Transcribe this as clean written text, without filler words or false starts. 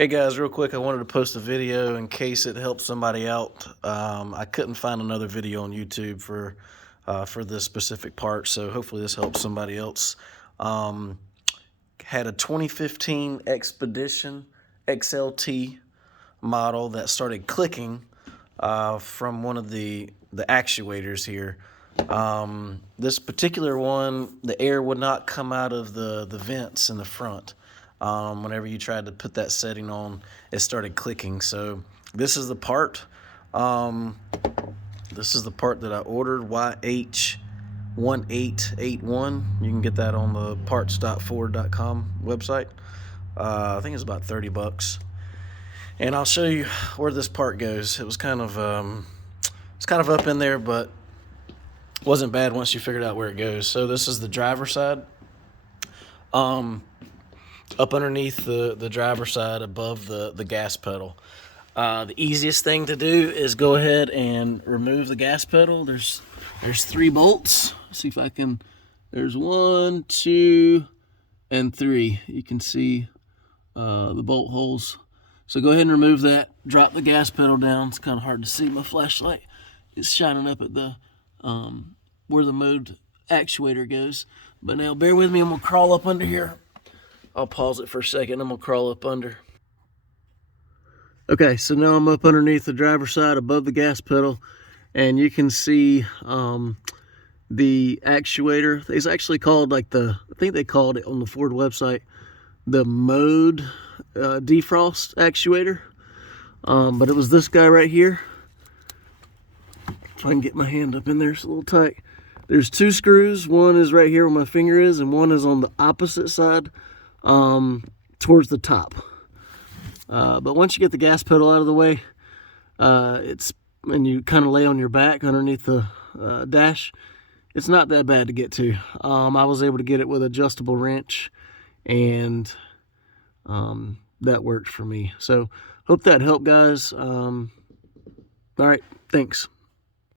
Hey guys, real quick, I wanted to post a video in case it helps somebody out. I couldn't find another video on YouTube for this specific part, so hopefully this helps somebody else. Had a 2015 Expedition XLT model that started clicking from one of the actuators here. This particular one, the air would not come out of the vents in the front. Whenever you tried to put that setting on, it started clicking. So this is the part. This is the part that I ordered, YH1881. You can get that on the parts.ford.com website. I think it's about 30 bucks. And I'll show you where this part goes. It was kind of up in there, but wasn't bad once you figured out where it goes. So this is the driver's side. Up underneath the driver's side above the gas pedal. The easiest thing to do is go ahead and remove the gas pedal. There's 3 bolts. Let's see if I can. There's 1, 2, and 3. You can see the bolt holes. So go ahead and remove that. Drop the gas pedal down. It's kind of hard to see. My flashlight is shining up at the where the mode actuator goes. But now bear with me, and we'll crawl up under here. I'll pause it for a second. I'm gonna crawl up under. Okay, so now I'm up underneath the driver's side above the gas pedal, and you can see the actuator. It's actually called I think they called it on the Ford website, the mode defrost actuator. But it was this guy right here. If I can get my hand up in there, it's a little tight. There's 2 screws. One is right here where my finger is, and one is on the opposite side towards the top. But once you get the gas pedal out of the way, and you kind of lay on your back underneath the dash, it's not that bad to get to. I was able to get it with adjustable wrench, and that worked for me. So hope that helped, guys. All right, thanks.